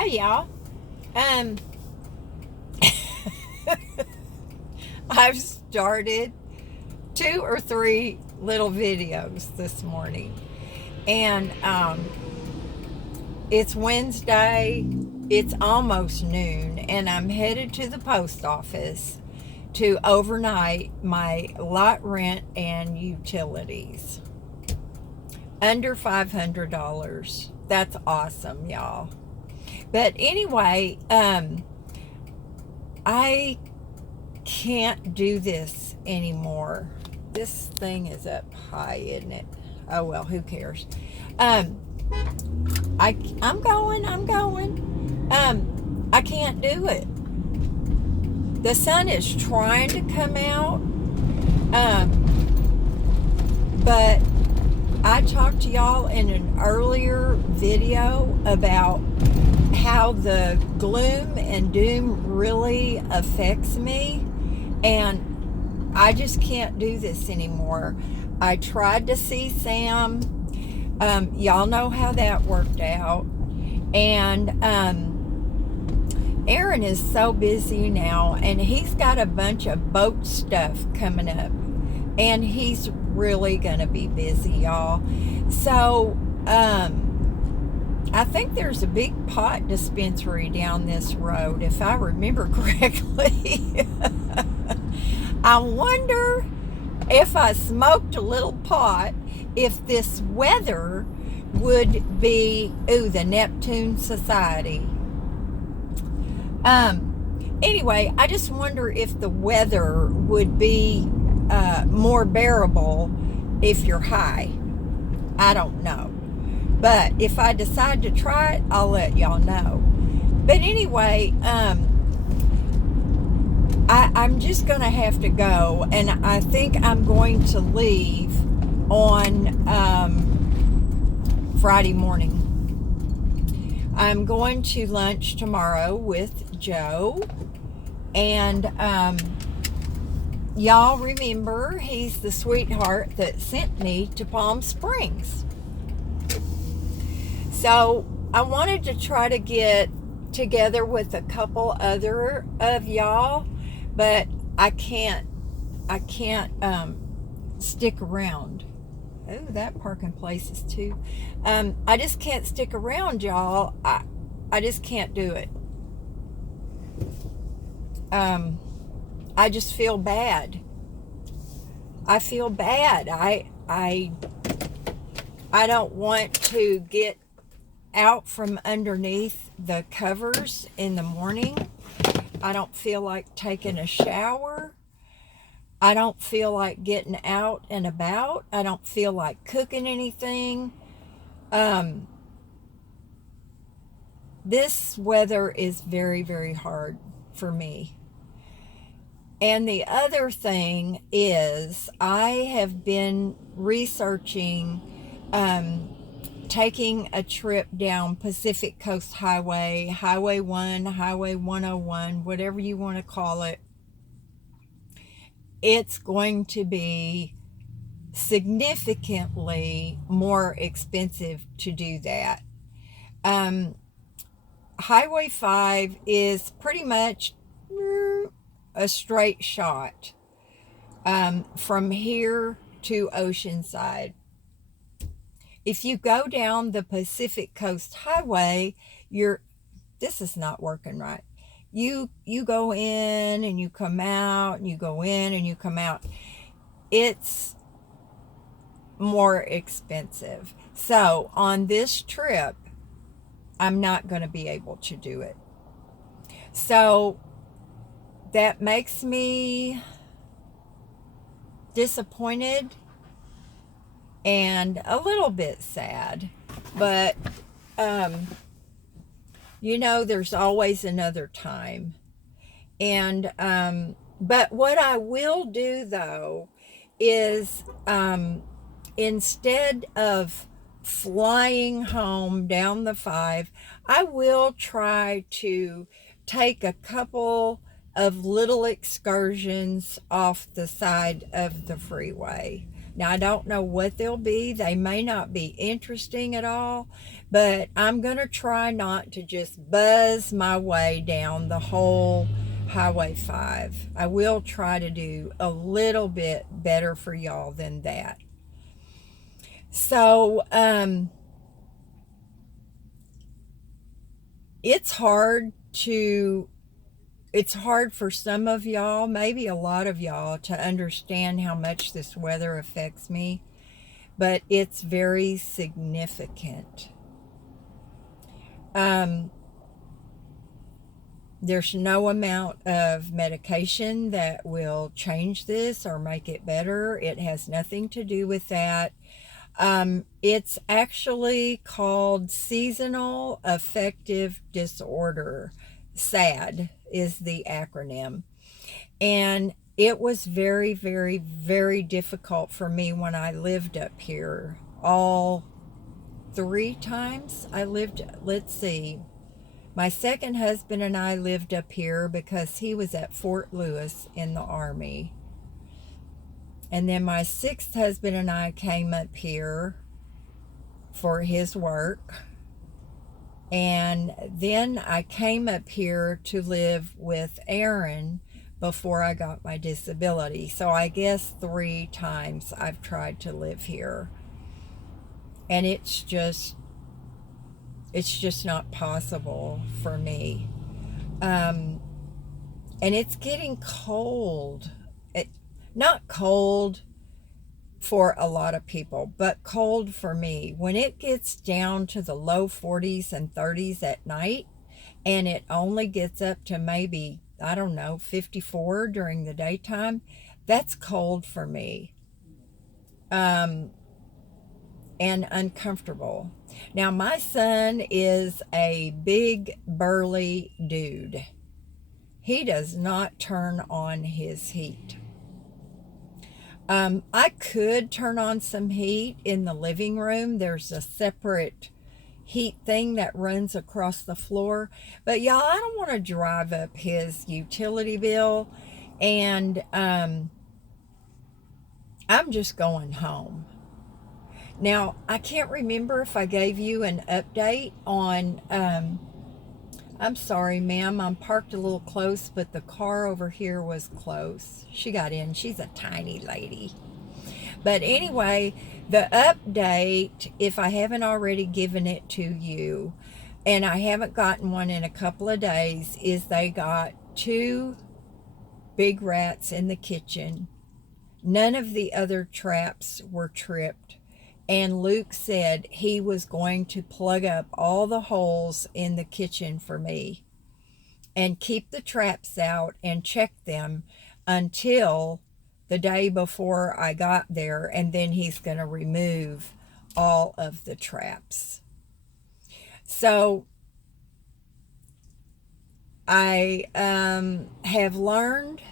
Hey y'all. Um I've started 2 or 3 little videos this morning. And it's Wednesday. It's almost noon and I'm headed to the post office to overnight my lot rent and utilities. Under $500. That's awesome, y'all. But anyway, I can't do this anymore. This thing is up high, isn't it? Oh well, who cares? Um, I'm going. I can't do it. The sun is trying to come out. But I talked to y'all in an earlier video about how the gloom and doom really affects me, and I just can't do this anymore. I tried to see Sam. Y'all know how that worked out. And Aaron is so busy now, and he's got a bunch of boat stuff coming up, and he's really gonna be busy, y'all. So I think there's a big pot dispensary down this road, if I remember correctly. I wonder if I smoked a little pot, if this weather would be, the Neptune Society. Anyway, I just wonder if the weather would be more bearable if you're high. I don't know. But if I decide to try it, I'll let y'all know. But anyway, I'm just going to have to go. And I think I'm going to leave on Friday morning. I'm going to lunch tomorrow with Joe. And y'all remember, he's the sweetheart that sent me to Palm Springs. So I wanted to try to get together with a couple other of y'all, but I can't stick around. Oh, that parking place is too. I just can't stick around, y'all. I just can't do it. I just feel bad. I feel bad. I don't want to get out from underneath the covers in the morning. I don't feel like taking a shower. I don't feel like getting out and about. I don't feel like cooking anything. This weather is very, very hard for me. And the other thing is, I have been researching taking a trip down Pacific Coast Highway, Highway 1, Highway 101, whatever you want to call it. It's going to be significantly more expensive to do that. Highway 5 is pretty much a straight shot from here to Oceanside. If you go down the Pacific Coast Highway, this is not working right. You go in and you come out, and you go in and you come out. It's more expensive. So on this trip, I'm not going to be able to do it. So that makes me disappointed and a little bit sad. But, there's always another time. And, but what I will do, though, is instead of flying home down the 5, I will try to take a couple of little excursions off the side of the freeway. Now, I don't know what they'll be. They may not be interesting at all, but I'm going to try not to just buzz my way down the whole Highway 5. I will try to do a little bit better for y'all than that. So, it's hard to it's hard for some of y'all, maybe a lot of y'all, to understand how much this weather affects me, but it's very significant. There's no amount of medication that will change this or make it better. It has nothing to do with that. It's actually called seasonal affective disorder. SAD is the acronym. And it was very, very, very difficult for me when I lived up here. All 3 times I lived, let's see, my second husband and I lived up here because he was at Fort Lewis in the Army. And then my 6th husband and I came up here for his work. And then I came up here to live with Aaron before I got my disability. So I guess 3 times I've tried to live here. And it's just not possible for me. And it's getting cold. Not cold for a lot of people, but cold for me. When it gets down to the low 40s and 30s at night, and it only gets up to maybe, I don't know, 54 during the daytime, that's cold for me. And uncomfortable. Now, my son is a big, burly dude. He does not turn on his heat. I could turn on some heat in the living room. There's a separate heat thing that runs across the floor. But y'all, I don't want to drive up his utility bill. And I'm just going home. Now, I can't remember if I gave you an update on, I'm sorry, ma'am, I'm parked a little close, but the car over here was close. She got in. She's a tiny lady. But anyway, the update, if I haven't already given it to you, and I haven't gotten one in a couple of days, is they got 2 big rats in the kitchen. None of the other traps were tripped. And Luke said he was going to plug up all the holes in the kitchen for me and keep the traps out and check them until the day before I got there. And then he's going to remove all of the traps. So I have learned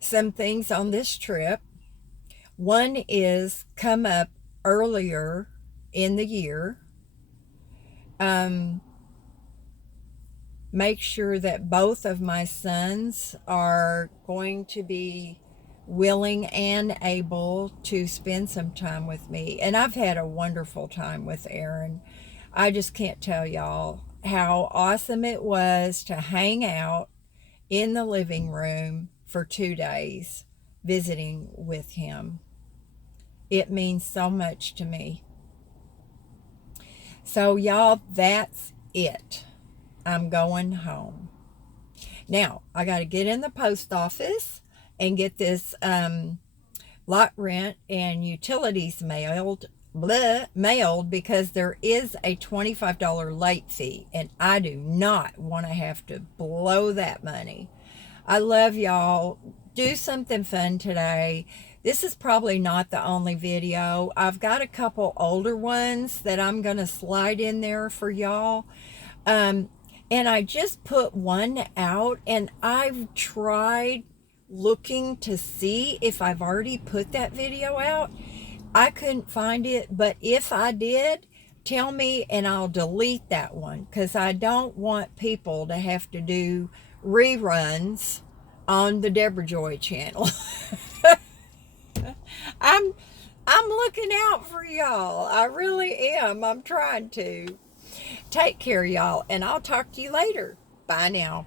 some things on this trip. One is come up earlier in the year. Make sure that both of my sons are going to be willing and able to spend some time with me. And I've had a wonderful time with Aaron. I just can't tell y'all how awesome it was to hang out in the living room for 2 days visiting with him. It means so much to me. So y'all, that's it. I'm going home. Now, I got to get in the post office and get this lot rent and utilities mailed because there is a $25 late fee, and I do not want to have to blow that money. I love y'all. Do something fun today. This is probably not the only video. I've got a couple older ones that I'm going to slide in there for y'all. And I just put one out, and I've tried looking to see if I've already put that video out. I couldn't find it, but if I did, tell me and I'll delete that one, because I don't want people to have to do reruns on the Deborah Joy channel. I'm I'm looking out for y'all. I really am. I'm trying to. Take care, y'all, and I'll talk to you later. Bye now.